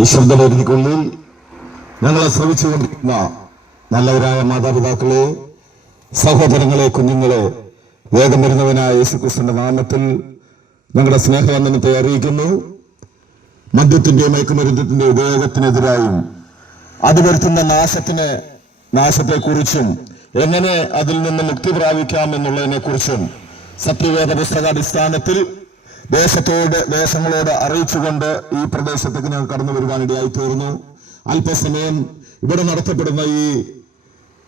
ഈ ശബ്ദപരിധിക്കുള്ളിൽ ഞങ്ങളെ ശ്രമിച്ചുകൊണ്ടിരിക്കുന്ന നല്ലവരായ മാതാപിതാക്കളെ, സഹോദരങ്ങളെ, കുഞ്ഞുങ്ങളെ, വേഗം വരുന്നവനായ യേശുക്രിസ്തുവിന്റെ നാമത്തിൽ ഞങ്ങളുടെ സ്നേഹവന്ദനത്തെ അറിയിക്കുന്നു. മദ്യത്തിന്റെയും മയക്കുമരുന്നിന്റെ ഉപയോഗത്തിനെതിരായും അത് വരുത്തുന്ന നാശത്തെക്കുറിച്ചും എങ്ങനെ അതിൽ നിന്ന് മുക്തി പ്രാപിക്കാം എന്നുള്ളതിനെ കുറിച്ചും സത്യവേദ പുസ്തകാടിസ്ഥാനത്തിൽ ദേശങ്ങളോട് അറിയിച്ചുകൊണ്ട് ഈ പ്രദേശത്തേക്ക് ഞങ്ങൾ കടന്നു വരുവാനിടയായി തീർന്നു. അല്പസമയം ഇവിടെ നടത്തപ്പെടുന്ന ഈ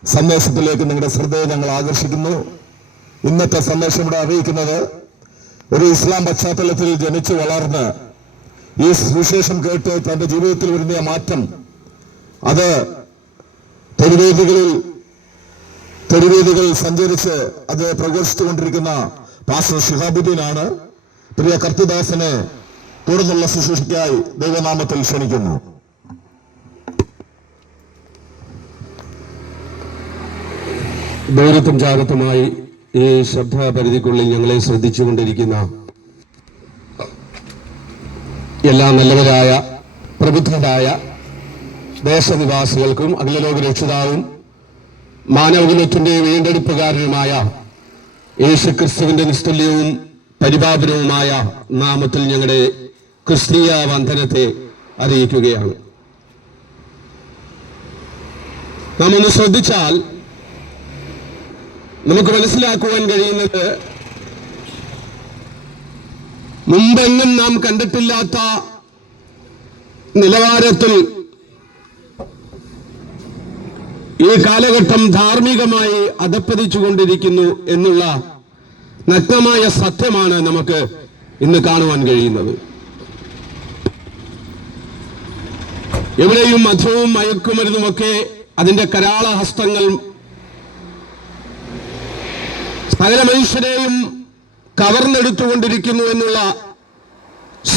സന്ദേശത്തിലേക്ക് നിങ്ങളുടെ ശ്രദ്ധയെ ഞങ്ങൾ ആകർഷിക്കുന്നു. ഇന്നത്തെ സന്ദേശം ഇവിടെ അറിയിക്കുന്നത് ഒരു ഇസ്ലാം പശ്ചാത്തലത്തിൽ ജനിച്ചു വളർന്ന് ഈ സുവിശേഷം കേട്ട് തന്റെ ജീവിതത്തിൽ വരുന്ന മാറ്റം അത് തെരുവേദികളിൽ സഞ്ചരിച്ച് അത് പ്രഘോഷിച്ചുകൊണ്ടിരിക്കുന്ന പാസ്റ്റർ ഷിഹാബുദ്ദീനാണ്. പ്രിയ കർത്തിദാസനെ തുടർന്നുള്ള ശുശ്രൂഷയ്ക്കായി ദൈവനാമത്തിൽ ക്ഷണിക്കുന്നു. ദൂരത്തും ചാരത്തുമായി ഈ ശ്രദ്ധാപരിധിക്കുള്ളിൽ ഞങ്ങളെ ശ്രദ്ധിച്ചുകൊണ്ടിരിക്കുന്ന എല്ലാ നല്ലവരായ പ്രബുദ്ധരായ ദേശനിവാസികൾക്കും അഖിലലോക രക്ഷിതാവും മാനവകുലത്തിന്റെ വീണ്ടെടുപ്പുകാരനുമായ യേശുക്രിസ്തുവിന്റെ നിസ്തുല്യവും പരിപാലനവുമായ നാമത്തിൽ ഞങ്ങളുടെ ക്രിസ്തീയ വന്ദനത്തെ അറിയിക്കുകയാണ്. നാം ഒന്ന് ശ്രദ്ധിച്ചാൽ നമുക്ക് മനസ്സിലാക്കുവാൻ കഴിയുന്നത് മുമ്പെങ്ങും നാം കണ്ടിട്ടില്ലാത്ത നിലവാരത്തിൽ ഈ കാലഘട്ടം ധാർമ്മികമായി അധപ്പതിച്ചുകൊണ്ടിരിക്കുന്നു എന്നുള്ള നഗ്നമായ സത്യമാണ് നമുക്ക് ഇന്ന് കാണുവാൻ കഴിയുന്നത്. എവിടെയും മദ്യവും മയക്കുമരുന്നുമൊക്കെ അതിന്റെ കരാളഹസ്തങ്ങൾ സകല മനുഷ്യരെയും കവർന്നെടുത്തുകൊണ്ടിരിക്കുന്നു എന്നുള്ള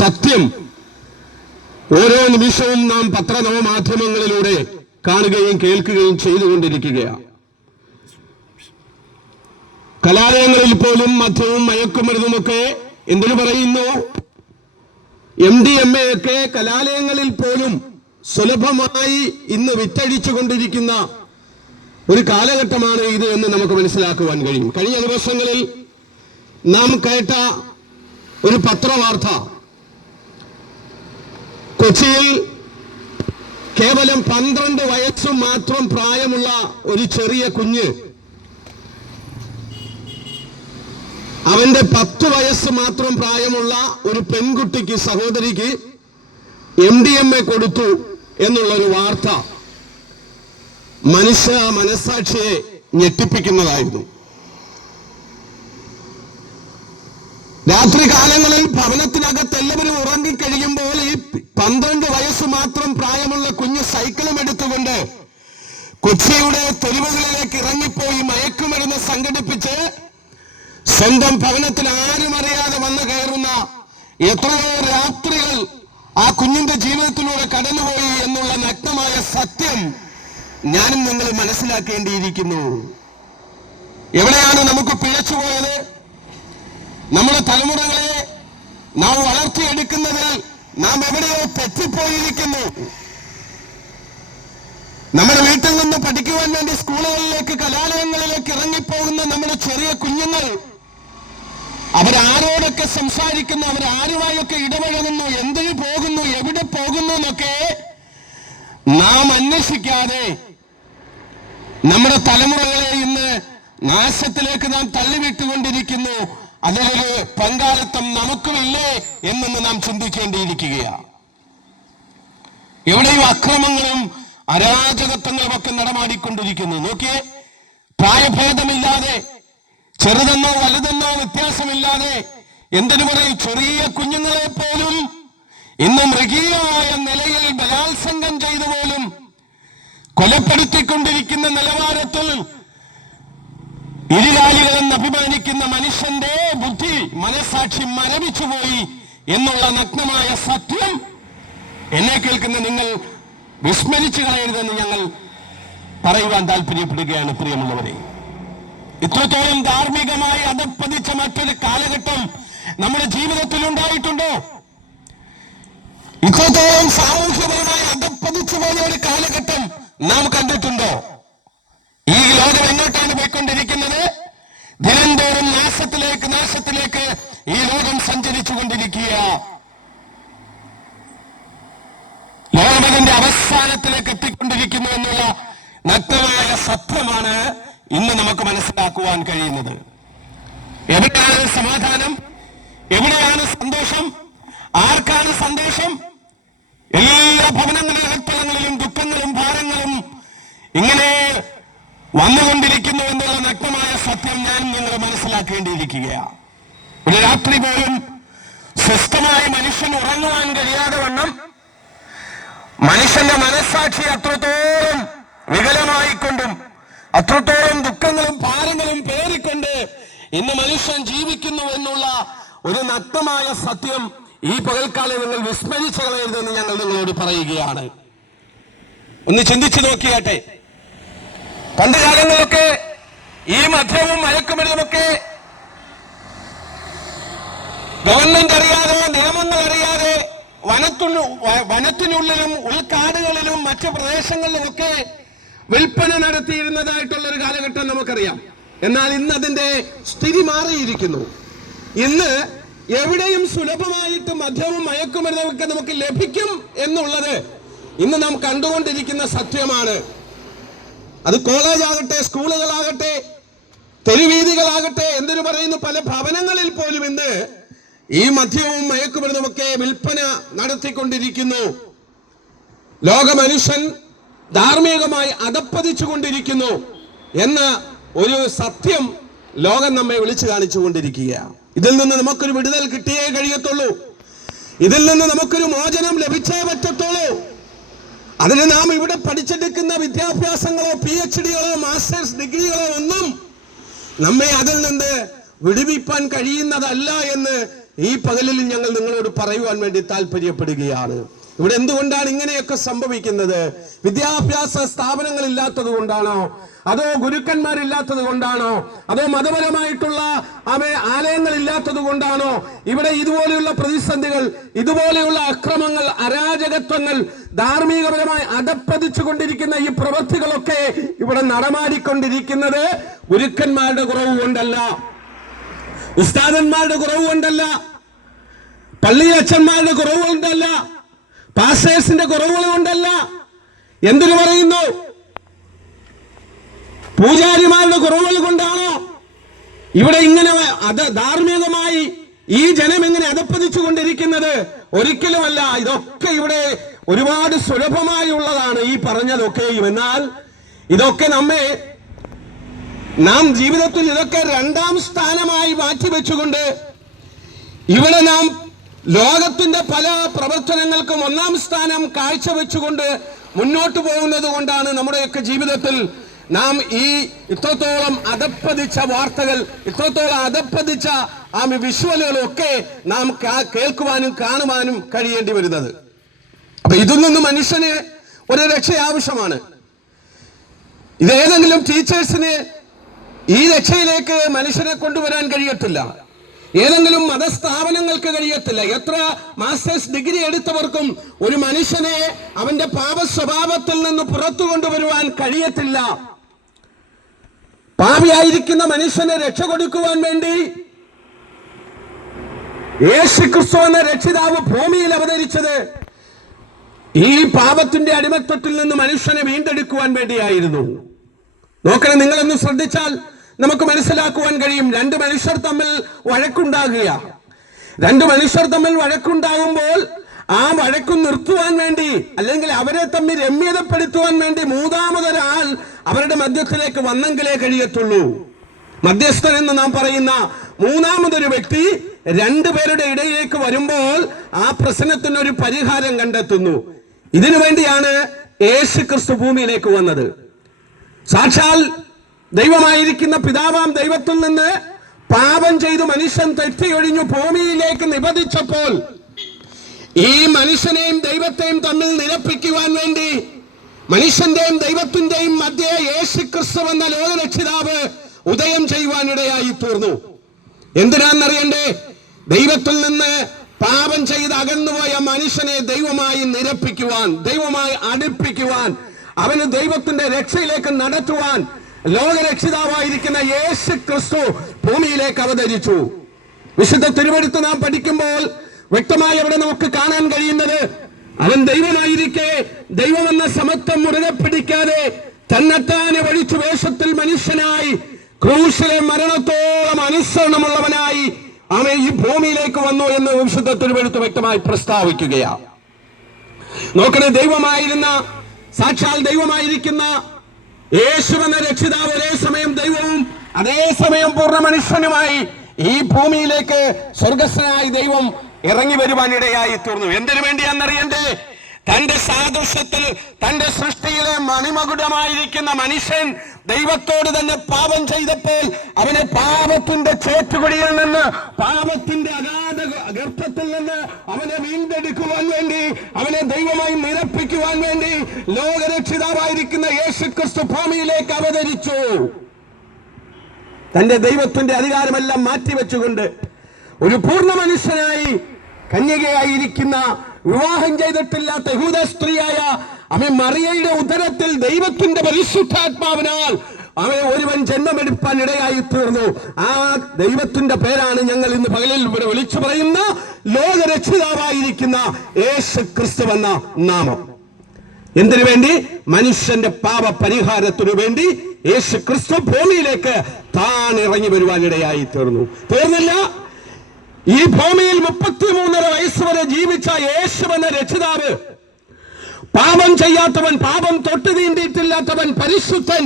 സത്യം ഓരോ നിമിഷവും നാം പത്രനവമാധ്യമങ്ങളിലൂടെ കാണുകയും കേൾക്കുകയും ചെയ്തുകൊണ്ടിരിക്കുകയാണ്. കലാലയങ്ങളിൽ പോലും മദ്യവും മയക്കുമരുന്നുമൊക്കെ എന്തിനു പറയുന്നു, MDMA ഒക്കെ കലാലയങ്ങളിൽ പോലും സുലഭമായി ഇന്ന് വിറ്റഴിച്ചു കൊണ്ടിരിക്കുന്ന ഒരു കാലഘട്ടമാണ് ഇത് എന്ന് നമുക്ക് മനസ്സിലാക്കുവാൻ കഴിയും. കഴിഞ്ഞ ദിവസങ്ങളിൽ നാം കേട്ട ഒരു പത്രവാർത്ത, കൊച്ചിയിൽ കേവലം 12 വയസ്സ് മാത്രം പ്രായമുള്ള ഒരു ചെറിയ കുഞ്ഞ് അവന്റെ 10 വയസ്സ് മാത്രം പ്രായമുള്ള ഒരു പെൺകുട്ടിക്ക്, സഹോദരിക്ക് MDMA കൊടുത്തു എന്നുള്ളൊരു വാർത്ത മനസാക്ഷിയെ ഞെട്ടിപ്പിക്കുന്നതായിരുന്നു. രാത്രി കാലങ്ങളിൽ ഭവനത്തിനകത്ത് എല്ലാവരും ഉറങ്ങിക്കഴിയുമ്പോൾ ഈ 12 വയസ്സ് മാത്രം പ്രായമുള്ള കുഞ്ഞ് സൈക്കിളും എടുത്തുകൊണ്ട് കൊച്ചിയുടെ തെരുവുകളിലേക്ക് ഇറങ്ങിപ്പോയി മയക്കുമരുന്ന് സംഘടിപ്പിച്ച് സ്വന്തം ഭവനത്തിൽ ആരും അറിയാതെ വന്നു കയറുന്ന എത്രയോ രാത്രികൾ ആ കുഞ്ഞിന്റെ ജീവിതത്തിലൂടെ കടന്നുപോയി എന്നുള്ള നഗ്നമായ സത്യം ഞാനും നിങ്ങൾ മനസ്സിലാക്കേണ്ടിയിരിക്കുന്നു. എവിടെയാണ് നമുക്ക് പിഴച്ചുപോയത്? നമ്മുടെ തലമുറകളെ നാം വളർത്തിയെടുക്കുന്നതിൽ നാം എവിടെയോ തെറ്റിപ്പോയിരിക്കുന്നു. നമ്മുടെ വീട്ടിൽ നിന്ന് പഠിക്കുവാൻ വേണ്ടി സ്കൂളുകളിലേക്ക്, കലാലയങ്ങളിലേക്ക് ഇറങ്ങിപ്പോകുന്ന നമ്മുടെ ചെറിയ കുഞ്ഞുങ്ങൾ അവരാരോടൊക്കെ സംസാരിക്കുന്നു, അവരാരുമായൊക്കെ ഇടപഴകുന്നു, എന്തിനു പോകുന്നു, എവിടെ പോകുന്നു എന്നൊക്കെ നാം അന്വേഷിക്കാതെ നമ്മുടെ തലമുറകളെ ഇന്ന് നാശത്തിലേക്ക് നാം തള്ളിവിട്ടുകൊണ്ടിരിക്കുന്നു. അതിലൊരു പങ്കാളിത്തം നമുക്കുമില്ലേ എന്നൊന്ന് നാം ചിന്തിക്കേണ്ടിയിരിക്കുകയാണ്. എവിടെയും അക്രമങ്ങളും അരാജകത്വങ്ങളും ഒക്കെ നടമാടിക്കൊണ്ടിരിക്കുന്നു. നോക്കിയേ, പ്രായഭേദമില്ലാതെ, ചെറുതെന്നോ വലുതെന്നോ വ്യത്യാസമില്ലാതെ, എന്തിനു പറയും, ചെറിയ കുഞ്ഞുങ്ങളെ പോലും ഇന്ന് മൃഗീയമായ നിലയിൽ ബലാത്സംഗം ചെയ്തു പോലും കൊലപ്പെടുത്തിക്കൊണ്ടിരിക്കുന്ന നിലവാരത്തിൽ ഇരുകാലികളെന്ന് അഭിമാനിക്കുന്ന മനുഷ്യന്റെ ബുദ്ധി, മനസാക്ഷി മരവിച്ചുപോയി എന്നുള്ള നഗ്നമായ സത്യം എന്നെ കേൾക്കുന്ന നിങ്ങൾ വിസ്മരിച്ചു കളയരുതെന്ന് ഞങ്ങൾ പറയുവാൻ താല്പര്യപ്പെടുകയാണ്. പ്രിയമുള്ളവരെ, ഇത്രത്തോളം ധാർമ്മികമായി അധപ്പതിച്ച മറ്റൊരു കാലഘട്ടം നമ്മുടെ ജീവിതത്തിൽ ഉണ്ടായിട്ടുണ്ടോ? ഇത്രത്തോളം സാമൂഹ്യപരമായി അവസാനത്തിലേക്ക് എത്തിക്കൊണ്ടിരിക്കുന്നു എന്നുള്ള നഗ്നമായ സത്യമാണ് ഇന്ന് നമുക്ക് മനസ്സിലാക്കുവാൻ കഴിയുന്നത്. എവിടെയാണ് സമാധാനം? എവിടെയാണ് സന്തോഷം? ആർക്കാണ് സന്തോഷം? എല്ലാ ഭവനങ്ങളിലും അകത്തളങ്ങളിലും ദുഃഖങ്ങളും ഭാരങ്ങളും ഇങ്ങനെ വന്നുകൊണ്ടിരിക്കുന്നു എന്നുള്ള നഗ്നമായ സത്യം ഞാൻ നിങ്ങൾ മനസ്സിലാക്കേണ്ടിയിരിക്കുകയാണ്. ഒരു രാത്രി പോലും സ്വസ്ഥമായി മനുഷ്യൻ ഉറങ്ങുവാൻ കഴിയാതെ വണ്ണം മനുഷ്യന്റെ മനസ്സാക്ഷി അത്രത്തോളം വികലമായിക്കൊണ്ടും അത്രത്തോളം ദുഃഖങ്ങളും ഭാരങ്ങളും പേറിക്കൊണ്ട് ഇന്ന് മനുഷ്യൻ ജീവിക്കുന്നു എന്നുള്ള ഒരു നഗ്നമായ സത്യം ഈ പകൽക്കാലം നിങ്ങൾ വിസ്മരിച്ചു കളയരുതെന്ന് ഞങ്ങൾ നിങ്ങളോട് പറയുകയാണ്. ഒന്ന് ചിന്തിച്ചു നോക്കിയാട്ടെ. പണ്ട് കാലങ്ങളിലൊക്കെ ഈ മദ്യവും മയക്കുമരുന്നുമൊക്കെ ഗവൺമെന്റ് അറിയാതെ, നിയമങ്ങൾ അറിയാതെ വനത്തിനുള്ളിലും ഉൾക്കാടുകളിലും മറ്റ് പ്രദേശങ്ങളിലുമൊക്കെ വിൽപ്പന നടത്തിയിരുന്നതായിട്ടുള്ള ഒരു കാലഘട്ടം നമുക്കറിയാം. എന്നാൽ ഇന്ന് അതിന്റെ സ്ഥിതി മാറിയിരിക്കുന്നു. ഇന്ന് എവിടെയും സുലഭമായിട്ട് മദ്യവും മയക്കുമരുന്നൊക്കെ നമുക്ക് ലഭിക്കും എന്നുള്ളത് ഇന്ന് നാം കണ്ടുകൊണ്ടിരിക്കുന്ന സത്യമാണ്. അത് കോളേജ് ആകട്ടെ, സ്കൂളുകളാകട്ടെ, തെരുവീതികളാകട്ടെ, എന്തിനു പറയുന്നു, പല ഭവനങ്ങളിൽ പോലും ഇന്ന് ഈ മദ്യവും മയക്കുമരുന്നുമൊക്കെ വിൽപ്പന നടത്തിക്കൊണ്ടിരിക്കുന്നു. ലോക മനുഷ്യൻ ധാർമ്മികമായി അധപ്പതിച്ചുകൊണ്ടിരിക്കുന്നു എന്ന ഒരു സത്യം ലോകം നമ്മെ വിളിച്ചു കാണിച്ചുകൊണ്ടിരിക്കുകയാണ്. ഇതിൽ നിന്ന് നമുക്കൊരു വിടുതൽ കിട്ടിയേ കഴിയത്തുള്ളൂ. ഇതിൽ നിന്ന് നമുക്കൊരു മോചനം ലഭിച്ചേ പറ്റത്തുള്ളൂ. അതിന് നാം ഇവിടെ പഠിച്ചെടുക്കുന്ന വിദ്യാഭ്യാസങ്ങളോ PhDകളോ മാസ്റ്റേഴ്സ് ഡിഗ്രികളോ ഒന്നും നമ്മെ അതിൽ നിന്ന് വിടുവിപ്പാൻ കഴിയുന്നതല്ല എന്ന് ഈ പകലിൽ ഞങ്ങൾ നിങ്ങളോട് പറയുവാൻ വേണ്ടി താല്പര്യപ്പെടുകയാണ്. ഇവിടെ എന്തുകൊണ്ടാണ് ഇങ്ങനെയൊക്കെ സംഭവിക്കുന്നത്? വിദ്യാഭ്യാസ സ്ഥാപനങ്ങൾ ഇല്ലാത്തത് കൊണ്ടാണോ? അതോ ഗുരുക്കന്മാരില്ലാത്തത് കൊണ്ടാണോ? അതോ മതപരമായിട്ടുള്ള ആലയങ്ങൾ ഇല്ലാത്തത് കൊണ്ടാണോ? ഇവിടെ ഇതുപോലെയുള്ള പ്രതിസന്ധികൾ, ഇതുപോലെയുള്ള അക്രമങ്ങൾ, അരാജകത്വങ്ങൾ, ധാർമ്മികപരമായി അധപ്പതിച്ചു കൊണ്ടിരിക്കുന്ന ഈ പ്രവൃത്തികളൊക്കെ ഇവിടെ നടമാടിക്കൊണ്ടിരിക്കുന്നത് ഗുരുക്കന്മാരുടെ കുറവ് കൊണ്ടല്ല, ഉസ്താദന്മാരുടെ കുറവ് കൊണ്ടല്ല, പള്ളിയച്ചന്മാരുടെ കുറവ് കൊണ്ടല്ല, പാസ്റ്റേഴ്സിന്റെ കുറവുകൾ കൊണ്ടല്ല. എന്തിനു പറയുന്നു? പൂജാരിമാരുടെ കുറവുകൾ കൊണ്ടാണോ ഇവിടെ ഇങ്ങനെ ധാർമ്മികമായി ഈ ജനം ഇങ്ങനെ അധപ്പതിച്ചു കൊണ്ടിരിക്കുന്നത്? ഒരിക്കലുമല്ല. ഇതൊക്കെ ഇവിടെ ഒരുപാട് സുലഭമായി ഉള്ളതാണ് ഈ പറഞ്ഞതൊക്കെയും. എന്നാൽ ഇതൊക്കെ നാം ജീവിതത്തിൽ ഇതൊക്കെ രണ്ടാം സ്ഥാനമായി മാറ്റിവെച്ചുകൊണ്ട് ഇവിടെ നാം ലോകത്തിന്റെ പല പ്രവർത്തനങ്ങൾക്കും ഒന്നാം സ്ഥാനം കാഴ്ചവെച്ചുകൊണ്ട് മുന്നോട്ട് പോകുന്നത് കൊണ്ടാണ് നമ്മുടെയൊക്കെ ജീവിതത്തിൽ നാം ഈ ഇത്രത്തോളം അധപ്പതിച്ച വാർത്തകൾ, ഇത്രത്തോളം അധപ്പതിച്ച വിഷ്വലുകളൊക്കെ നാം കേൾക്കുവാനും കാണുവാനും കഴിയേണ്ടി വരുന്നത്. അപ്പൊ ഇതിൽ നിന്ന് മനുഷ്യന് ഒരു രക്ഷ ആവശ്യമാണ്. ഇതേതെങ്കിലും ടീച്ചേഴ്സിന് ഈ രക്ഷയിലേക്ക് മനുഷ്യനെ കൊണ്ടുവരാൻ കഴിയത്തില്ല. ഏതെങ്കിലും മതസ്ഥാപനങ്ങൾക്ക് കഴിയത്തില്ല. എത്ര മാസ്റ്റേഴ്സ് ഡിഗ്രി എടുത്തവർക്കും ഒരു മനുഷ്യനെ അവന്റെ പാപ സ്വഭാവത്തിൽ നിന്ന് പുറത്തു കൊണ്ടുവരുവാൻ കഴിയത്തില്ല. പാപിയായിരിക്കുന്ന മനുഷ്യനെ രക്ഷ കൊടുക്കുവാൻ വേണ്ടി യേശുക്രിസ്തു എന്ന രക്ഷിതാവ് ഭൂമിയിൽ അവതരിച്ചത് ഈ പാപത്തിന്റെ അടിമത്തത്തിൽ നിന്ന് മനുഷ്യനെ വീണ്ടെടുക്കുവാൻ വേണ്ടിയായിരുന്നു. നോക്കണം, നിങ്ങളൊന്ന് ശ്രദ്ധിച്ചാൽ നമുക്ക് മനസ്സിലാക്കുവാൻ കഴിയും. രണ്ട് മനുഷ്യർ തമ്മിൽ വഴക്കുണ്ടാകുക. രണ്ട് മനുഷ്യർ തമ്മിൽ വഴക്കുണ്ടാകുമ്പോൾ ആ വഴക്കു നിർത്തുവാൻ വേണ്ടി, അല്ലെങ്കിൽ അവരെ തമ്മിൽ രമ്യതപ്പെടുത്തുവാൻ വേണ്ടി മൂന്നാമതൊരാൾ അവരുടെ മധ്യത്തിലേക്ക് വന്നെങ്കിലേ കഴിയത്തുള്ളൂ. മധ്യസ്ഥൻ എന്ന് നാം പറയുന്ന മൂന്നാമതൊരു വ്യക്തി രണ്ടുപേരുടെ ഇടയിലേക്ക് വരുമ്പോൾ ആ പ്രശ്നത്തിനൊരു പരിഹാരം കണ്ടെത്തുന്നു. ഇതിനു വേണ്ടിയാണ് യേശുക്രിസ്തു ഭൂമിയിലേക്ക് വന്നത്. സാക്ഷാൽ ദൈവമായിരിക്കുന്ന പിതാവാം ദൈവത്തിൽ നിന്ന് പാപം ചെയ്തു മനുഷ്യൻ തെറ്റിയൊഴിഞ്ഞു ഭൂമിയിലേക്ക് നിപതിച്ചപ്പോൾ ഈ മനുഷ്യനെയും ദൈവത്തെയും തമ്മിൽ നിരപ്പിക്കുവാൻ വേണ്ടി മനുഷ്യന്റെയും ദൈവത്തിന്റെയും മധ്യേ യേശുക്രിസ്തു എന്ന ലോകരക്ഷിതാവ് ഉദയം ചെയ്യുവാനിടയായി തീർന്നു. എന്തിനാണെന്നറിയണ്ടേ? ദൈവത്തിൽ നിന്ന് പാപം ചെയ്ത് അകന്നുപോയ മനുഷ്യനെ ദൈവമായി നിരപ്പിക്കുവാൻ, ദൈവമായി അടുപ്പിക്കുവാൻ, അവന് ദൈവത്തിന്റെ രക്ഷയിലേക്ക് നടത്തുവാൻ ലോകരക്ഷിതാവായിരിക്കുന്ന യേശുക്രിസ്തു ഭൂമിയിലേക്ക് അവതരിച്ചു. വിശുദ്ധ തിരുവെഴുത്ത് നാം പഠിക്കുമ്പോൾ വ്യക്തമായി അവിടെ നമുക്ക് കാണാൻ കഴിയുന്നത് അവൻ ദൈവമായിരിക്കെ ദൈവമെന്ന സമത്വം മുറുകെ പിടിക്കാതെ തന്നെത്താനെ ഒഴിച്ചു വേഷത്തിൽ മനുഷ്യനായി ക്രൂശിലെ മരണത്തോളം അനുസരണമുള്ളവനായി അവൻ ഈ ഭൂമിയിലേക്ക് വന്നു എന്ന് വിശുദ്ധ തിരുവെഴുത്ത് വ്യക്തമായി പ്രസ്താവിക്കുകയാണ്. നോക്കണേ, സാക്ഷാൽ ദൈവമായിരിക്കുന്ന യേശുവെന്ന രക്ഷിതാവ് ഒരേ സമയം ദൈവവും അതേസമയം പൂർണ്ണ മനുഷ്യനുമായി ഈ ഭൂമിയിലേക്ക് സ്വർഗസ്ഥനായി ദൈവം ഇറങ്ങി വരുവാനിടയായി തീർന്നു. എന്തിനു വേണ്ടിയാണെന്നറിയണ്ടേ? തന്റെ സാദൃശ്യത്തിൽ തന്റെ സൃഷ്ടിയിലെ മണിമകുടമായിരിക്കുന്ന മനുഷ്യൻ ദൈവത്തോട് തന്നെ പാപം ചെയ്തപ്പോൾ അവനെ പാപത്തിന്റെ ചേറ്റുകുഴിയിൽ നിന്ന്, പാപത്തിന്റെ അഗാധ ഗർഭത്തിൽ നിന്ന് അവനെ വീണ്ടെടുക്കുവാൻ വേണ്ടി, അവനെ ദൈവമായി നിരപ്പിക്കുവാൻ വേണ്ടി ലോകരക്ഷിതാവായിരിക്കുന്ന യേശുക്രിസ്തു ഭൂമിയിലേക്ക് അവതരിച്ചു. തന്റെ ദൈവത്തിന്റെ അധികാരമെല്ലാം മാറ്റിവെച്ചുകൊണ്ട് ഒരു പൂർണ്ണ മനുഷ്യനായി കന്യകയായിരിക്കുന്ന, വിവാഹം ചെയ്തിട്ടില്ലാത്ത യഹൂദ സ്ത്രീയായ മറിയയുടെ ഉദരത്തിൽ ദൈവത്തിന്റെ പരിശുദ്ധാത്മാവിനാൽ അവനെ ഒരുവൻ ജന്മമെടുപ്പാൻ ഇടയായി തീർന്നു. ആ ദൈവത്തിന്റെ പേരാണ് ഞങ്ങൾ ഇന്ന് പകലിൽ ഇവിടെ വിളിച്ചു പറയുന്ന ലോകരക്ഷിതാവായിരിക്കുന്ന യേശുക്രിസ്തു എന്ന നാമം. എന്തിനു വേണ്ടി? മനുഷ്യന്റെ പാപ പരിഹാരത്തിനു വേണ്ടി യേശുക്രിസ്തു ഭൂമിയിലേക്ക് താൻ ഇറങ്ങി വരുവാനിടയായി തീർന്നില്ല. ഈ ഭൂമിയിൽ 33.5 വയസ്സ് വരെ ജീവിച്ച യേശുവെന്ന രക്ഷിതാവ്, പാപം ചെയ്യാത്തവൻ, പാപം തൊട്ട് തീണ്ടിയിട്ടില്ലാത്തവൻ, പരിശുദ്ധൻ,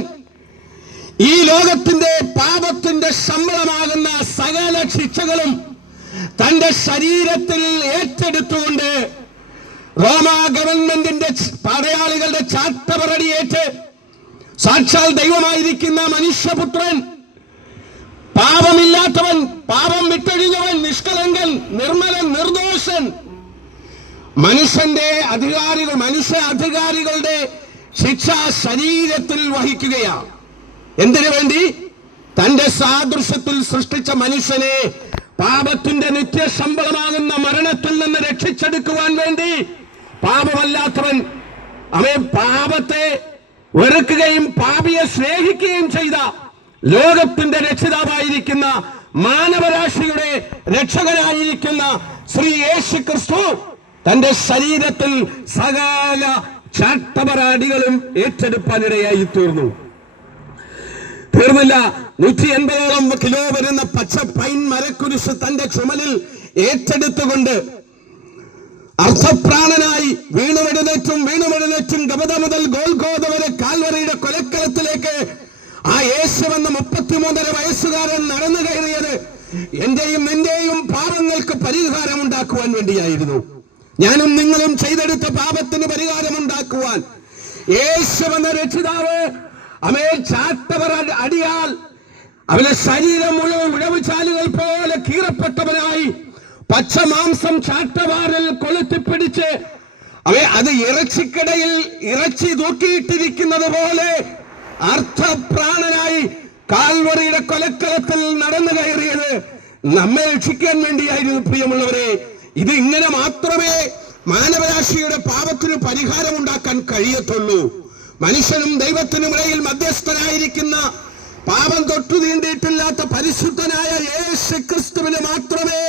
ഈ ലോകത്തിന്റെ പാപത്തിന്റെ ശമ്പളമാകുന്ന സകല ശിക്ഷകളും തന്റെ ശരീരത്തിൽ ഏറ്റെടുത്തുകൊണ്ട് റോമാ ഗവൺമെന്റിന്റെ പടയാളികളുടെ ചാട്ടപറടിയേറ്റ് സാക്ഷാൽ ദൈവമായിരിക്കുന്ന മനുഷ്യപുത്രൻ, പാപമില്ലാത്തവൻ, പാപം വിട്ടൊഴിഞ്ഞവൻ, നിഷ്കളങ്കൻ, നിർമ്മലൻ, നിർദോഷൻ, മനുഷ്യ അധികാരികളുടെ ശിക്ഷ ശരീരത്തിൽ വഹിക്കുകയാണ്. എന്തിനു വേണ്ടി? തന്റെ സാദൃശ്യത്തിൽ സൃഷ്ടിച്ച മനുഷ്യനെ പാപത്തിന്റെ നിത്യശമ്പളമാകുന്ന മരണത്തിൽ നിന്ന് രക്ഷിച്ചെടുക്കുവാൻ വേണ്ടി പാപമല്ലാത്തവൻ, അവൻ പാപത്തെ വെറുക്കുകയും പാപിയെ സ്നേഹിക്കുകയും ചെയ്ത ലോകത്തിന്റെ രക്ഷിതാവായിരിക്കുന്ന, മാനവരാശിയുടെ രക്ഷകനായിരിക്കുന്ന ശ്രീ യേശുക്രിസ്തു തന്റെ ശരീരത്തിൽ സകല ചാട്ടപറാടികളും ഏറ്റെടുപ്പാനിടയായി തീർന്നില്ല. 180ഓളം കിലോ വരുന്ന പച്ച പൈൻ മരക്കുരിശ് തന്റെ ചുമലിൽ ഏറ്റെടുത്തുകൊണ്ട് അർത്ഥപ്രാണനായി വീണുമെഴുന്നേറ്റും ഗബദ മുതൽ ഗോൽഗോദ വരെ കാൽവറിയുടെ കൊലക്കളത്തിലേക്ക് ആ യേശുവെന്ന 33.5 വയസ്സുകാരൻ നടന്നു കയറിയത് എന്റെയും നിന്റെയും പാപങ്ങൾക്ക് പരിഹാരമുണ്ടാക്കുവാൻ വേണ്ടിയായിരുന്നു. ഞാനും നിങ്ങളും ചെയ്തെടുത്ത പാപത്തിന് പരിഹാരമുണ്ടാക്കുവാൻ യേശുവെന്ന രക്ഷിതാവ് ചാട്ടവർ അടിയാൽ അവന്റെ ശരീരം മുഴുവൻ വിടവുചാലുകൾ പോലെ കീറപ്പെട്ടവനായി പച്ച മാംസം ചാട്ടവാറിൽ കൊളുത്തിപ്പിടിച്ച് അത് ഇറച്ചിക്കടയിൽ ഇറച്ചി തൂക്കിയിട്ടിരിക്കുന്നത് പോലെ അർത്ഥപ്രാണനായി കാൽവറിയുടെ കൊലക്കളത്തിൽ നടന്നു കയറിയത് നമ്മെ രക്ഷിക്കാൻ വേണ്ടിയായിരുന്നു. പ്രിയമുള്ളവരെ, ഇത് ഇങ്ങനെ മാത്രമേ മാനവരാശിയുടെ പാപത്തിന് പരിഹാരമുണ്ടാക്കാൻ കഴിയത്തുള്ളൂ. മനുഷ്യനും ദൈവത്തിനും ഇടയിൽ മധ്യസ്ഥനായിരിക്കുന്ന, പാപം തൊട്ടു തീണ്ടിയിട്ടില്ലാത്ത പരിശുദ്ധനായ യേശുക്രിസ്തുവിന് മാത്രമേ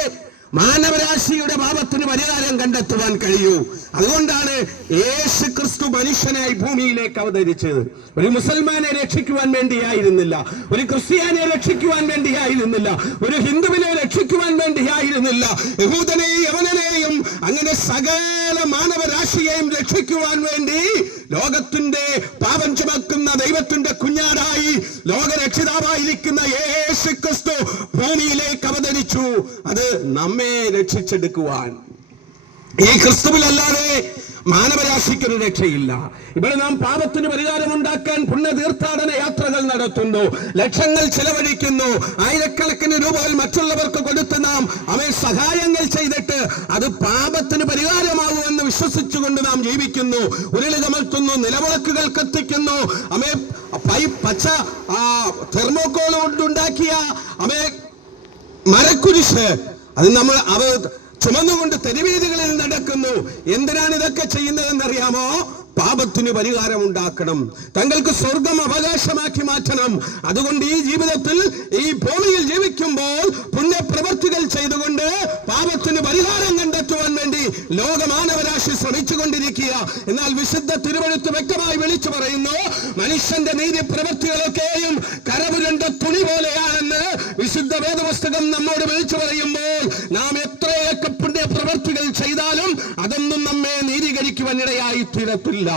മാനവരാശിയുടെ പാപത്തിന് പരിഹാരം കണ്ടെത്തുവാൻ കഴിയൂ. അതുകൊണ്ടാണ് യേശുക്രിസ്തു മനുഷ്യനായി ഭൂമിയിലേക്ക് അവതരിച്ചത്. ഒരു മുസൽമാനെ രക്ഷിക്കുവാൻ വേണ്ടിയായിരുന്നില്ല, ഒരു ക്രിസ്ത്യാനിയെ രക്ഷിക്കുവാൻ വേണ്ടിയായിരുന്നില്ല, ഒരു ഹിന്ദുവിനെ രക്ഷിക്കുവാൻ വേണ്ടിയായിരുന്നില്ല, യഹൂദനെയും യവനനെയും അങ്ങനെ സകല മാനവരാശിയെയും രക്ഷിക്കുവാൻ വേണ്ടി ലോകത്തിന്റെ പാപം ചുമക്കുന്ന ദൈവത്തിന്റെ കുഞ്ഞാടായി ലോകരക്ഷിതാവായിരിക്കുന്ന യേശുക്രിസ്തു ഭൂമിയിലേക്ക് അവതരിച്ചു. അത് നമ്മെ രക്ഷിച്ചെടുക്കുവാൻ. ഈ ക്രിസ്തുവിലല്ലാതെ മാനവരാശിക്കൊരു രക്ഷയില്ല. ഇവിടെ നാം പാപത്തിന് പരിഹാരമുണ്ടാക്കാൻ പുണ്യ തീർത്ഥാടന യാത്രകൾ നടത്തുന്നു, ലക്ഷങ്ങൾ ചെലവഴിക്കുന്നു, ആയിരക്കണക്കിന് രൂപകൾ മറ്റുള്ളവർക്ക് കൊടുത്ത് നാം സഹായങ്ങൾ ചെയ്തിട്ട് അത് പാപത്തിന് പരിഹാരമാകുമെന്ന് വിശ്വസിച്ചുകൊണ്ട് നാം ജീവിക്കുന്നു. ഉരുളി കമഴ്ത്തുന്നു, നിലവിളക്കുകൾ കത്തിക്കുന്നു, പച്ച തെർമോക്കോൾ കൊണ്ടുണ്ടാക്കിയ മരക്കുരിശ് അത് നമ്മൾ ചുമന്നുകൊണ്ട് തെരുവീതികളിൽ നടക്കുന്നു. എന്തിനാണ് ഇതൊക്കെ ചെയ്യുന്നതെന്നറിയാമോ? പാപത്തിന് പരിഹാരം ഉണ്ടാക്കണം, തങ്ങൾക്ക് സ്വർഗം അവകാശമാക്കി മാറ്റണം. അതുകൊണ്ട് ഈ ജീവിതത്തിൽ ഈ ഭൂമിയിൽ ജീവിക്കുമ്പോൾ പുണ്യപ്രവർത്തികൾ ചെയ്തുകൊണ്ട് പാപത്തിന് പരിഹാരം കണ്ടെത്തുവാൻ വേണ്ടി ലോകമാനവരാശി ശ്രമിച്ചുകൊണ്ടിരിക്കുക. എന്നാൽ വിശുദ്ധ തിരുവെഴുത്ത് വ്യക്തമായി വിളിച്ചു പറയുന്നു, മനുഷ്യന്റെ നീതി പ്രവൃത്തികളൊക്കെയും കരപുരണ്ട തുണി പോലെയാണെന്ന് വിശുദ്ധ വേദപുസ്തകം നമ്മോട് വിളിച്ചു പറയുമ്പോൾ നാം എത്രയൊക്കെ പുണ്യപ്രവർത്തികൾ ചെയ്താലും അതൊന്നും നമ്മെ നീതീകരിക്കുവാൻ ഇടയായി തീരത്തില്ല.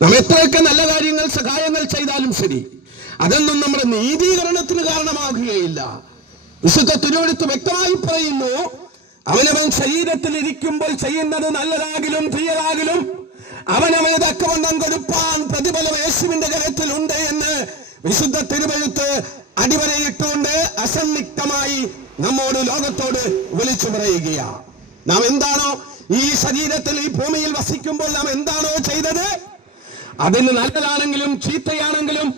നാം എത്രയൊക്കെ നല്ല കാര്യങ്ങൾ സഹായങ്ങൾ ചെയ്താലും ശരി, അതൊന്നും നമ്മുടെ നീതീകരണത്തിന് കാരണമാകുകയില്ല. വിശുദ്ധ തിരുവെഴുത്ത് വ്യക്തമായി പറയുന്നു, അവനവൻ ശരീരത്തിൽ ഇരിക്കുമ്പോൾ ചെയ്യുന്നത് നല്ലതാകിലും തീയതാകിലും അവനവന് തക്കവണ്ണം കൊടുപ്പാൻ പ്രതിഫലം യേശുവിന്റെ കരത്തിലുണ്ട് എന്ന് വിശുദ്ധ തിരുവെഴുത്ത് അടിവരയിട്ടുകൊണ്ട് അസന്നിഗ്ധമായി നമ്മോട് ലോകത്തോട് വിളിച്ചു പറയുകയാണ്. നാം എന്താണോ ഈ ശരീരത്തിൽ ഈ ഭൂമിയിൽ വസിക്കുമ്പോൾ നാം എന്താണോ ചെയ്തത്, അതിന് നല്ലതാണെങ്കിലും ചീത്തയാണെങ്കിലും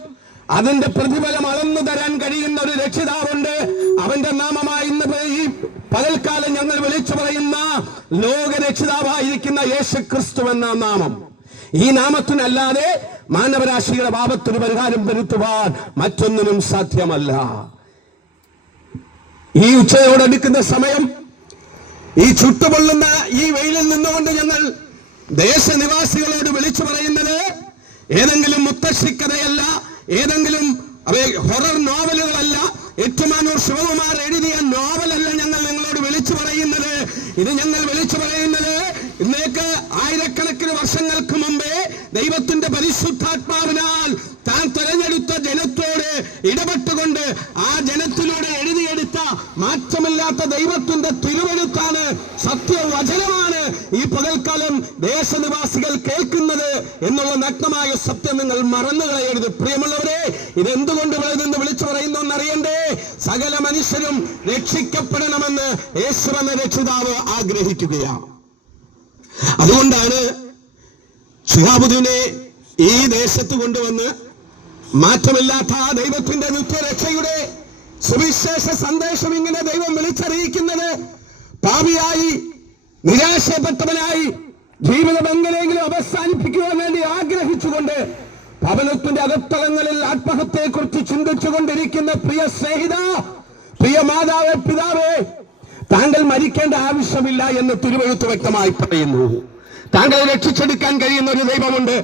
അതിന്റെ പ്രതിഫലം അളന്നു തരാൻ കഴിയുന്ന ഒരു രക്ഷിതാവുണ്ട്. അവന്റെ നാമമായി ഇന്ന് ഈ പകൽക്കാലം ഞങ്ങൾ വിളിച്ചു പറയുന്ന ലോകരക്ഷിതാവായിരിക്കുന്ന യേശു ക്രിസ്തു എന്ന നാമം. ഈ നാമത്തിനല്ലാതെ മാനവരാശിയുടെ പാപത്തിന് പരിഹാരം വരുത്തുവാൻ മറ്റൊന്നിനും സാധ്യമല്ല. ഈ ഉച്ചയോടടുക്കുന്ന സമയം, ഈ ചുട്ടുപൊള്ളുന്ന ഈ വെയിലിൽ നിന്നുകൊണ്ട് ഞങ്ങൾ ദേശനിവാസികളോട് വിളിച്ചു പറയുന്നത് ഏതെങ്കിലും മുത്തശ്ശിക്കഥയല്ല, ഏതെങ്കിലും ഹൊറർ നോവലുകളല്ല, ഏറ്റുമാനൂർ ശിവകുമാർ എഴുതിയ നോവലല്ല ഞങ്ങൾ നിങ്ങളോട് വിളിച്ചു പറയുന്നത്. ഇത് ഞങ്ങൾ വിളിച്ചു പറയുന്നത് ഇന്നേക്ക് ആയിരക്കണക്കിന് വർഷങ്ങൾക്ക് മുമ്പേ ദൈവത്തിന്റെ പരിശുദ്ധാത്മാവിനാൽ താൻ തെരഞ്ഞെടുത്ത ജനത്തോട് ഇടപെട്ടുകൊണ്ട് ആ ജനത്തിലൂടെ എഴുതിയെടുത്ത മാറ്റമില്ലാത്ത ദൈവത്തിന്റെ തിരുവെഴുത്താണ്, സത്യവചനമാണ് ഈ പകൽക്കാലം ദേശനിവാസികൾ കേൾക്കുന്നത് എന്നുള്ള നഗ്നമായ സത്യം നിങ്ങൾ മറന്നു കളയരുത്. പ്രിയമുള്ളവരെ, ഇതെന്തുകൊണ്ട് ഇവിടെ നിന്ന് വിളിച്ചു പറയുന്നു എന്നറിയണ്ടേ? സകല മനുഷ്യരും രക്ഷിക്കപ്പെടണമെന്ന് യേശു എന്ന രക്ഷിതാവ് ആഗ്രഹിക്കുകയാണ്. അതുകൊണ്ടാണ് ശിഹാബുദ്ദീനെ ഈ ദേശത്ത് കൊണ്ടുവന്ന് മാറ്റമില്ലാത്ത ആ ദൈവത്തിന്റെ നിത്യരക്ഷയുടെ സുവിശേഷ സന്ദേശം ഇങ്ങനെ ദൈവം വിളിച്ചറിയിക്കുന്നത്. പാപിയായി നിരാശപ്പെട്ടവനായി ജീവിതം എങ്ങനെയെങ്കിലും അവസാനിപ്പിക്കുവാൻ വേണ്ടി ആഗ്രഹിച്ചുകൊണ്ട് ഭവനത്തിന്റെ അകത്തളങ്ങളിൽ ആത്മഹത്യയെക്കുറിച്ച് ചിന്തിച്ചുകൊണ്ടിരിക്കുന്ന പ്രിയ സ്നേഹിത, പ്രിയ മാതാവേ, പിതാവേ, താങ്കൾ മരിക്കേണ്ട ആവശ്യമില്ല എന്ന് തിരുവെഴുത്ത് വ്യക്തമായി പറയുന്നു. താങ്കളെ രക്ഷിച്ചെടുക്കാൻ കഴിയുന്ന ഒരു ദൈവമുണ്ട്.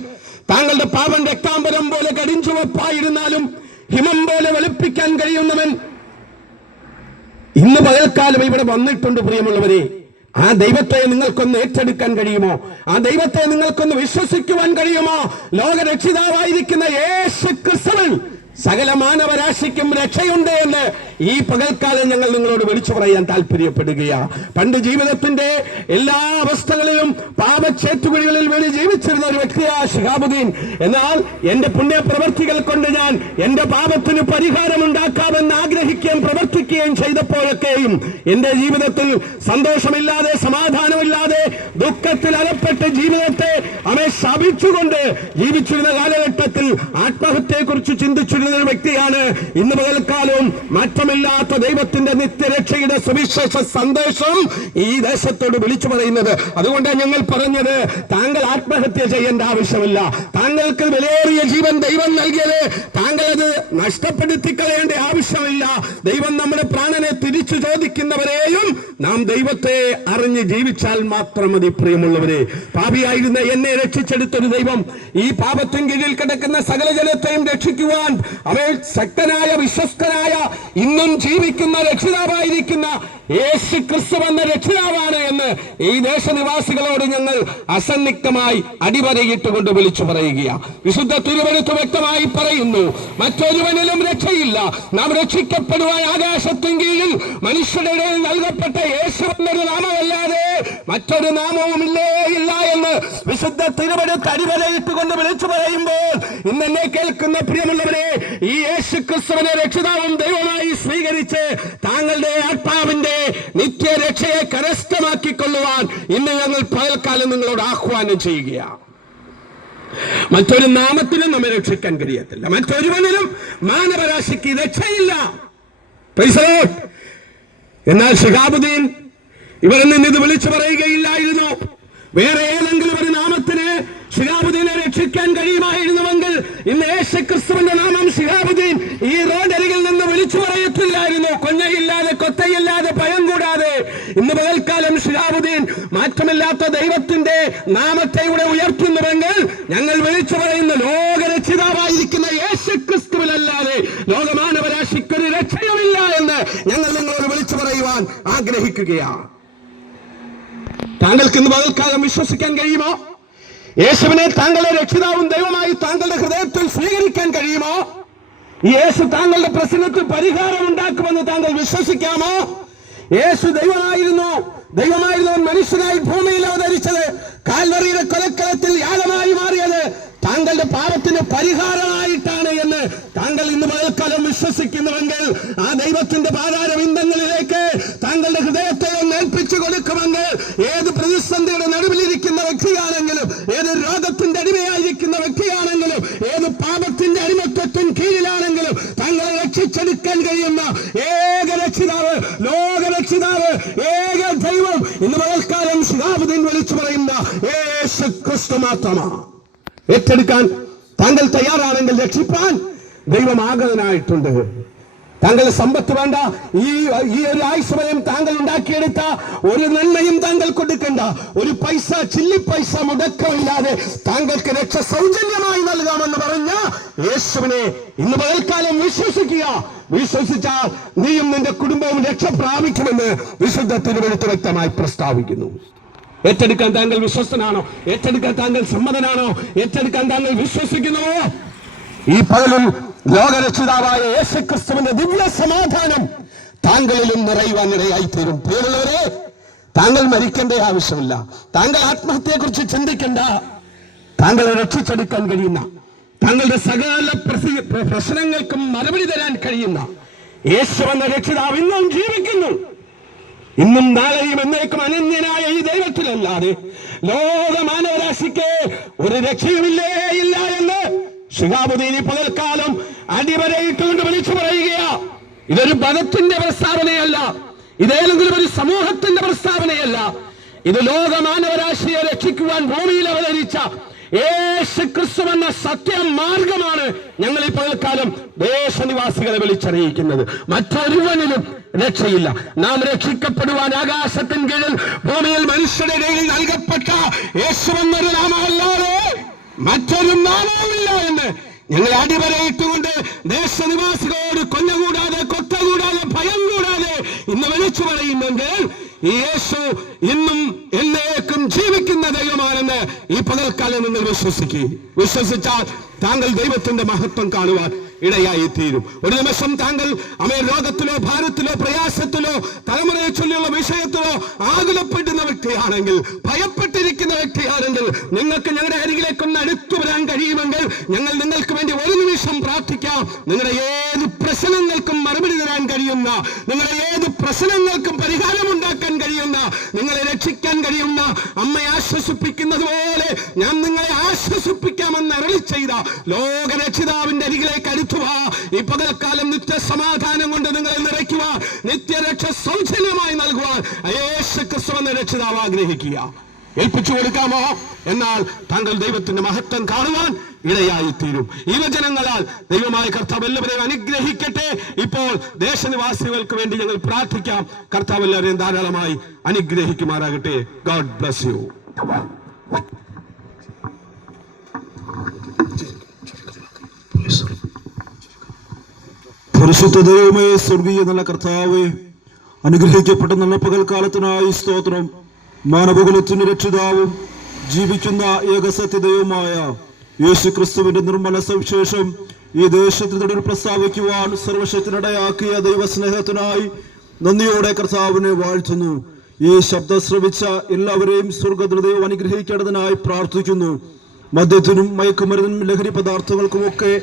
താങ്കളുടെ പാപം രക്താംബരം പോലെ കടിഞ്ചുവപ്പായിരുന്നാലും ഹിമം പോലെ വെളുപ്പിക്കാൻ കഴിയുന്നവൻ ഇന്ന് പകൽക്കാലം ഇവിടെ വന്നിട്ടുണ്ട്. പ്രിയമുള്ളവരെ, ആ ദൈവത്തെ നിങ്ങൾക്കൊന്ന് ഏറ്റെടുക്കാൻ കഴിയുമോ? ആ ദൈവത്തെ നിങ്ങൾക്കൊന്ന് വിശ്വസിക്കുവാൻ കഴിയുമോ? ലോകരക്ഷിതാവായിരിക്കുന്ന യേശു ക്രിസ്തുവിൽ സകല മാനവരാശിക്കും രക്ഷയുണ്ട് എന്ന് ഈ പകൽക്കാലം ഞങ്ങൾ നിങ്ങളോട് വിളിച്ചു പറയാൻ താല്പര്യപ്പെടുകയാണ്. പണ്ട് ജീവിതത്തിന്റെ എല്ലാ അവസ്ഥകളിലും പാപച്ചേറ്റുകുഴികളിൽ വേണ്ടി ജീവിച്ചിരുന്ന ഒരു വ്യക്തിയാണ് ശിഹാബുദ്ദീൻ. എന്നാൽ എന്റെ പുണ്യപ്രവർത്തികൾ കൊണ്ട് ഞാൻ എന്റെ പാപത്തിന് പരിഹാരമുണ്ടാക്കാമെന്ന് ആഗ്രഹിക്കുകയും പ്രവർത്തിക്കുകയും ചെയ്തപ്പോഴൊക്കെയും എന്റെ ജീവിതത്തിൽ സന്തോഷമില്ലാതെ, സമാധാനമില്ലാതെ, ദുഃഖത്തിൽ അകപ്പെട്ട് ജീവിതത്തെ അവനെ ശപിച്ചുകൊണ്ട് ജീവിച്ചിരുന്ന കാലഘട്ടത്തിൽ ആത്മഹത്യയെക്കുറിച്ച് ചിന്തിച്ചിരുന്ന ഒരു വ്യക്തിയാണ് ഇന്ന് പകൽക്കാലവും മാറ്റമില്ലാത്ത ദൈവത്തിന്റെ നിത്യരക്ഷയുടെ സുവിശേഷ സന്ദേശം ഈ ദേശത്തോട് വിളിച്ചു പറയുന്നത്. അതുകൊണ്ടാണ് ഞങ്ങൾ പറഞ്ഞത്, താങ്കൾ ആത്മഹത്യ ചെയ്യേണ്ട ആവശ്യമില്ല. താങ്കൾക്ക് വിലയേറിയ ജീവൻ ദൈവം നൽകിയത് താങ്കൾ അത് നഷ്ടപ്പെടുത്തി കളയേണ്ട ആവശ്യമില്ല. ദൈവം നമ്മുടെ പ്രാണനെ തിരിച്ചു ചോദിക്കുന്നവരെയും നാം ദൈവത്തെ അറിഞ്ഞ് ജീവിച്ചാൽ മാത്രം മതി. പ്രിയമുള്ളവരെ, പാപിയായിരുന്ന എന്നെ രക്ഷിച്ചെടുത്തൊരു ദൈവം ഈ പാപത്തിൻ കീഴിൽ കിടക്കുന്ന സകല ജനത്തെയും രക്ഷിക്കുവാൻ അവൻ ശക്തനായ, വിശ്വസ്തനായ, ഇന്നും ജീവിക്കുന്ന രക്ഷിതാവായിരിക്കുന്ന യേശു ക്രിസ്തു എന്ന രക്ഷിതാവാണ് എന്ന് ഈ ദേശനിവാസികളോട് ഞങ്ങൾ അസന്നിഗ്ധമായി അടിവരയിട്ടുകൊണ്ട് വിളിച്ചു പറയുകയാണ്. വിശുദ്ധ തിരുവെഴുത്ത് വ്യക്തമായി പറയുന്നു, മറ്റൊരുവനിലും രക്ഷയില്ല. നാം രക്ഷിക്കപ്പെടുവാൻ ആകാശത്തിൻ കീഴിൽ മനുഷ്യരുടെ ഇടയിൽ നൽകപ്പെട്ട യേശു എന്നൊരു നാമമല്ലാതെ മറ്റൊരു നാമവുമില്ലേ ഇല്ല എന്ന് വിശുദ്ധ തിരുവെഴുത്ത് അടിവരയിട്ടുകൊണ്ട് വിളിച്ചു പറയുമ്പോൾ ഇന്നെന്നെ കേൾക്കുന്ന പ്രിയമുള്ളവരെ, ഈ യേശു ക്രിസ്തുവിനെ രക്ഷിതാവും ദൈവമായി സ്വീകരിച്ച് താങ്കളുടെ ആത്മാവിന്റെ നിത്യരക്ഷയെ കരസ്ഥമാക്കിക്കൊള്ളുവാൻ ഇന്ന് ഞങ്ങൾ പകൽക്കാലം നിങ്ങളോട് ആഹ്വാനം ചെയ്യുകയാണ്. മറ്റൊരു നാമത്തിനും നമ്മെ രക്ഷിക്കാൻ കഴിയത്തില്ല. മറ്റൊരുവനിലും മാനവരാശിക്ക് രക്ഷയില്ല. എന്നാൽ ശിഹാബുദ്ദീൻ ഇവരിൽ നിന്ന് ഇത് വിളിച്ചു പറയുകയില്ലായിരുന്നു. വേറെ ഏതെങ്കിലും ഒരു നാമത്തിന് കഴിയുമായിരുന്നുവെങ്കിൽ ഇന്ന് യേശുക്രിസ്തുവിന്റെ നാമം ശിഹാബുദ്ദീൻ ഈ റോഡരികിൽ നിന്ന് വിളിച്ചു പറയത്തില്ലായിരുന്നു. കൊഞ്ഞയില്ലാതെ കൊത്തയില്ലാതെ ഭയം കൂടാതെ. ഇന്ന് പകൽക്കാലം ശിഹാബുദ്ദീൻ മാറ്റമില്ലാത്ത ദൈവത്തിന്റെ നാമത്തെ ഇവിടെ ഉയർത്തുന്നുവെങ്കിൽ ഞങ്ങൾ വിളിച്ചു പറയുന്ന ലോകരക്ഷിതാവായിരിക്കുന്ന യേശുക്രിസ്തുവിലല്ലാതെ ലോകമാനവരാശിക്കൊരു രക്ഷയുമില്ല എന്ന് ഞങ്ങൾ നിങ്ങളോട് വിളിച്ചു പറയുവാൻ ആഗ്രഹിക്കുകയാണ്. താങ്കൾക്ക് ഇന്ന് പകൽക്കാലം വിശ്വസിക്കാൻ കഴിയുമോ? യേശുവിനെ താങ്കളുടെ രക്ഷിതാവും ദൈവമായി താങ്കളുടെ ഹൃദയത്തിൽ സ്വീകരിക്കാൻ കഴിയുമോ? യേശു താങ്കളുടെ പ്രശ്നത്തിൽ പരിഹാരം ഉണ്ടാക്കുമെന്ന് താങ്കൾ വിശ്വസിക്കാമോ? യേശു ദൈവമായിരുന്നു മനുഷ്യനായി ഭൂമിയിൽ അവതരിച്ചത്, കാൽവറിയുടെ കൊലക്കളത്തിൽ യാഗമായി മാറിയത് താങ്കളുടെ പാപത്തിന് പരിഹാരമായിട്ടാണ് എന്ന് താങ്കൾ ഇന്ന് പകൽക്കാലം വിശ്വസിക്കുന്നുവെങ്കിൽ ആ ദൈവത്തിന്റെ പാതാരവിന്ദങ്ങളിലേക്ക് താങ്കളുടെ ഹൃദയത്തെ ഏൽപ്പിച്ചു കൊടുക്കുമെങ്കിൽ ഏത് പ്രതിസന്ധിയുടെ നടുവിലിരിക്കുന്ന വ്യക്തിയാണെങ്കിലും, ഏത് രോഗത്തിന്റെ അടിമയായിരിക്കുന്ന വ്യക്തിയാണെങ്കിലും, ഏത് പാപത്തിന്റെ അടിമത്വത്തിന് കീഴിലാണെങ്കിലും താങ്കളെ രക്ഷിച്ചെടുക്കാൻ കഴിയുന്ന ഏക രക്ഷിതാവ്, ലോകരക്ഷിതാവ്, ഏക ദൈവം ഇന്ന് പകൽക്കാലം ശിഹാബുദ്ദീൻ വിളിച്ചു പറയുന്ന യേശുക്രിസ്തു മാത്രമാണ്. ഏറ്റെടുക്കാൻ താങ്കൾ തയ്യാറാണെങ്കിൽ രക്ഷിപ്പാൻ ദൈവം ആഗതനായിട്ടുണ്ട്. താങ്കളുടെ സമ്പത്ത് വേണ്ട, ഈ ഒരു ആയുസ്സമയം താങ്കൾ ഉണ്ടാക്കിയെടുത്ത ഒരു നന്മയും താങ്കൾ കൊടുക്കണ്ട, ഒരു പൈസ ചില്ലിപ്പൈസ മുടക്കമില്ലാതെ താങ്കൾക്ക് രക്ഷ സൗജന്യമായി നൽകാമെന്ന് പറഞ്ഞ യേശുവിനെ ഇന്ന് പകൽക്കാലം വിശ്വസിക്കുക. വിശ്വസിച്ചാൽ നീയും നിന്റെ കുടുംബവും രക്ഷ പ്രാപിക്കുമെന്ന് വിശുദ്ധ തിരുവെഴുത്ത് വ്യക്തമായി പ്രസ്താവിക്കുന്നു. ഏറ്റെടുക്കാൻ താങ്കൾ വിശ്വസ്തനാണോ? ഏറ്റെടുക്കാൻ താങ്കൾ സമ്മതനാണോ? ഏറ്റെടുക്കാൻ താങ്കൾ വിശ്വസിക്കുന്നുവോ? ഈ പകലിൽ ലോകരക്ഷിതാവായ യേശുക്രിസ്തുവിന്റെ ദിവ്യ സമാധാനം താങ്കളിലും നിറയുവാൻ ഇടയായി തീരും. പ്രിയമുള്ളവരെ, താങ്കൾ മരിക്കേണ്ട ആവശ്യമില്ല. താങ്കൾ ആത്മഹത്യയെക്കുറിച്ച് ചിന്തിക്കേണ്ട. താങ്കളെ രക്ഷിച്ചെടുക്കാൻ കഴിയുന്ന, താങ്കളുടെ സകല പ്രശ്നങ്ങൾക്കും മറുപടി തരാൻ കഴിയുന്ന യേശു എന്ന രക്ഷിതാവ് ഇന്നും ജീവിക്കുന്നു. ഇന്നും നാളെയും എന്നേക്കും അനന്യനായ ഈ ദൈവത്തിലല്ലാതെ ലോകമാനവരാശിക്ക് ഒരു രക്ഷയുമില്ലേ ഇല്ല എന്ന് ശിഹാബുദ്ദീൻ പകൽക്കാലം അടിവരയിട്ടുകൊണ്ട് വിളിച്ചു പറയുകയാ. ഇതൊരു മതത്തിന്റെ പ്രസ്താവനയല്ല, ഇതേതെങ്കിലും ഒരു സമൂഹത്തിന്റെ പ്രസ്താവനയല്ല. ഇത് ലോകമാനവരാശിയെ രക്ഷിക്കുവാൻ ഭൂമിയിൽ അവതരിച്ച യേശുക്രിസ്തു എന്ന സത്യമാർഗമാണ് ഞങ്ങൾ ഈ പകൽക്കാലം ദേശനിവാസികളെ വിളിച്ചറിയിക്കുന്നത്. മറ്റൊരുവനിലും രക്ഷയില്ല. നാം രക്ഷിക്കപ്പെടുവാൻ ആകാശത്തിന് കീഴിൽ ഭൂമിയിൽ മനുഷ്യരുടെ ഇടയിൽ നൽകപ്പെട്ട യേശു എന്നൊരു നാമമല്ലാതെ മറ്റൊരു നാമവുമില്ല എന്ന് ഞങ്ങൾ അടിവരയിട്ടുകൊണ്ട് ദേശനിവാസികളോട് കൊല്ലകൂടാതെ കൊത്തകൂടാതെ ഭയം കൂടാതെ ഇന്ന് വിളിച്ചു പറയുന്നെങ്കിൽ ഈ യേശു ഇന്നും എന്നേക്കും ജീവിക്കുന്ന ദൈവമാണെന്ന് ഈ പകൽക്കാലം നിങ്ങൾ വിശ്വസിച്ചാൽ താങ്കൾ ദൈവത്തിന്റെ മഹത്വം കാണുവാൻ ഇടയായി തീരും. ഒരു നിമിഷം താങ്കൾ രോഗത്തിലോ ഭാരത്തിലോ പ്രയാസത്തിലോ തലമുറയെ ചൊല്ലിയുള്ള വിഷയത്തിലോ ആകുലപ്പെടുന്ന വ്യക്തിയാണെങ്കിൽ, ഭയപ്പെട്ടിരിക്കുന്ന വ്യക്തിയാണെങ്കിൽ നിങ്ങൾക്ക് ഞങ്ങളുടെ അരികിലേക്കൊന്ന് അടുത്തു വരാൻ കഴിയുമെങ്കിൽ ഞങ്ങൾ നിങ്ങൾക്ക് വേണ്ടി ഒരു നിമിഷം പ്രാർത്ഥിക്കാം. നിങ്ങളുടെ ഏത് പ്രശ്നങ്ങൾക്കും മറുപടി തരാൻ കഴിയുന്ന, നിങ്ങളുടെ ഏത് പ്രശ്നങ്ങൾക്കും പരിഹാരമുണ്ടാക്കാൻ കഴിയുന്ന, നിങ്ങളെ രക്ഷിക്കാൻ കഴിയുന്ന, അമ്മയെ ആശ്വസിപ്പിക്കുന്നത് പോലെ ഞാൻ നിങ്ങളെ ആശ്വസിപ്പിക്കാമെന്ന് അരുളി ചെയ്ത ലോകരക്ഷിതാവിന്റെ അരികിലേക്ക് അടുത്തുക. ഈ പകൽക്കാലം നിത്യസമാധാനം കൊണ്ട് നിങ്ങളെ നിറയ്ക്കുക, നിത്യരക്ഷ സൗജന്യമായി നൽകുവാൻ യേശുക്രിസ്തു എന്ന രക്ഷിതാവ് ആഗ്രഹിക്കുക. ഏൽപ്പിച്ചു കൊടുക്കാമോ? എന്നാൽ താങ്കൾ ദൈവത്തിന്റെ മഹത്വം കാണുവാൻ ഇടയായി തീരും. ഈ വചനങ്ങളാൽ ദൈവമായ കർത്താവ് എല്ലാവരെയും അനുഗ്രഹിക്കട്ടെ. ഇപ്പോൾ ദേശനിവാസികൾക്ക് വേണ്ടി ഞങ്ങൾ പ്രാർത്ഥിക്കാം. കർത്താവ് എല്ലാവരെയും ധാരാളമായി അനുഗ്രഹിക്കുമാറാകട്ടെ. God bless you. പരിശുദ്ധ ദൈവമേ, സ്വർഗീയ നല്ല കർത്താവേ, അനുഗ്രഹിക്കപ്പെട്ട നല്ല പകൽക്കാലത്തിനായി സ്തോത്രം. മാനവകുലത്തിന് രക്ഷിതാവും ജീവിക്കുന്ന ഏകസത്യദൈവമായ യേശുക്രിസ്തുവിന്റെ നിർമ്മല സവിശേഷം ഈ ദേശത്തിന് പ്രസ്താവിക്കുവാൻ സർവശക്തനിടയാക്കിയ ദൈവസ്നേഹത്തിനായി നന്ദിയോടെ കർത്താവിനെ വാഴ്ത്തുന്നു. ഈ ശബ്ദം ശ്രവിച്ച എല്ലാവരെയും സ്വർഗ്ഗത്തിൽ ദൈവം അനുഗ്രഹിക്കേണ്ടതിനായി പ്രാർത്ഥിക്കുന്നു. മദ്യത്തിനും മയക്കുമരുന്നിനും ലഹരി പദാർത്ഥങ്ങൾക്കുമൊക്കെ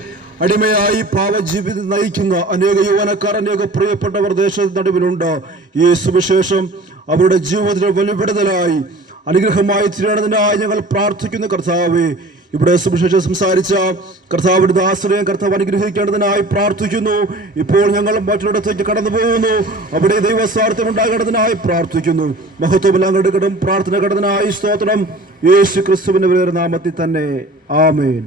അടിമയായി പാവജീവിതം നയിക്കുന്ന അനേക യൗവനക്കാർ, അനേക പ്രിയപ്പെട്ടവർ ദേശത്ത് നടുവിലുണ്ട്. ഈ സുവിശേഷം അവരുടെ ജീവിതത്തിലെ വെളിപ്പെടുത്തലായി അനുഗ്രഹമായി തീരണതിനായി ഞങ്ങൾ പ്രാർത്ഥിക്കുന്നു. കർത്താവേ, ഇവിടെ സുവിശേഷം സംസാരിച്ച കർത്താവിന്റെ ദാസരെയും കർത്താവ് അനുഗ്രഹിക്കേണ്ടതിനായി പ്രാർത്ഥിക്കുന്നു. ഇപ്പോൾ ഞങ്ങൾ മറ്റൊരിടത്തേക്ക് കടന്നു പോകുന്നു. അവിടെ ദൈവസ്വാർത്ഥം ഉണ്ടാകേണ്ടതിനായി പ്രാർത്ഥിക്കുന്നു. മഹത്വമെല്ലാം കെടുക്കടും പ്രാർത്ഥന കടന്നതിനായി സ്തോത്രം. യേശു ക്രിസ്തുവിന്റെ നാമത്തിൽ തന്നെ ആമേൻ.